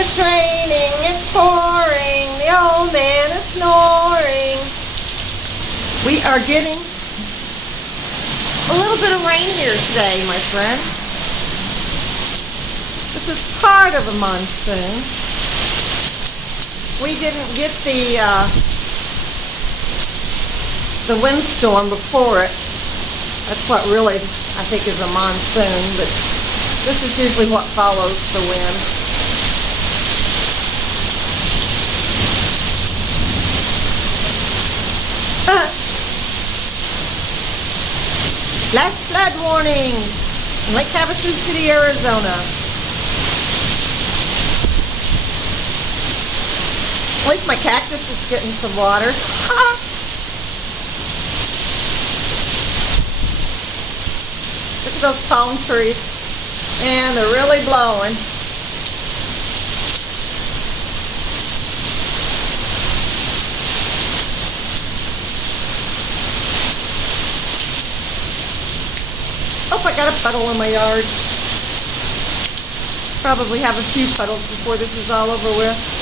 It's raining, it's pouring, the old man is snoring. We are getting a little bit of rain here today, my friend. This is part of a monsoon. We didn't get the windstorm before it. That's what really I think is a monsoon, but this is usually what follows the wind. Flash flood warning in Lake Havasu City, Arizona. At least my cactus is getting some water. Look at those palm trees. And they're really blowing. Oh, I got a puddle in my yard. Probably have a few puddles before this is all over with.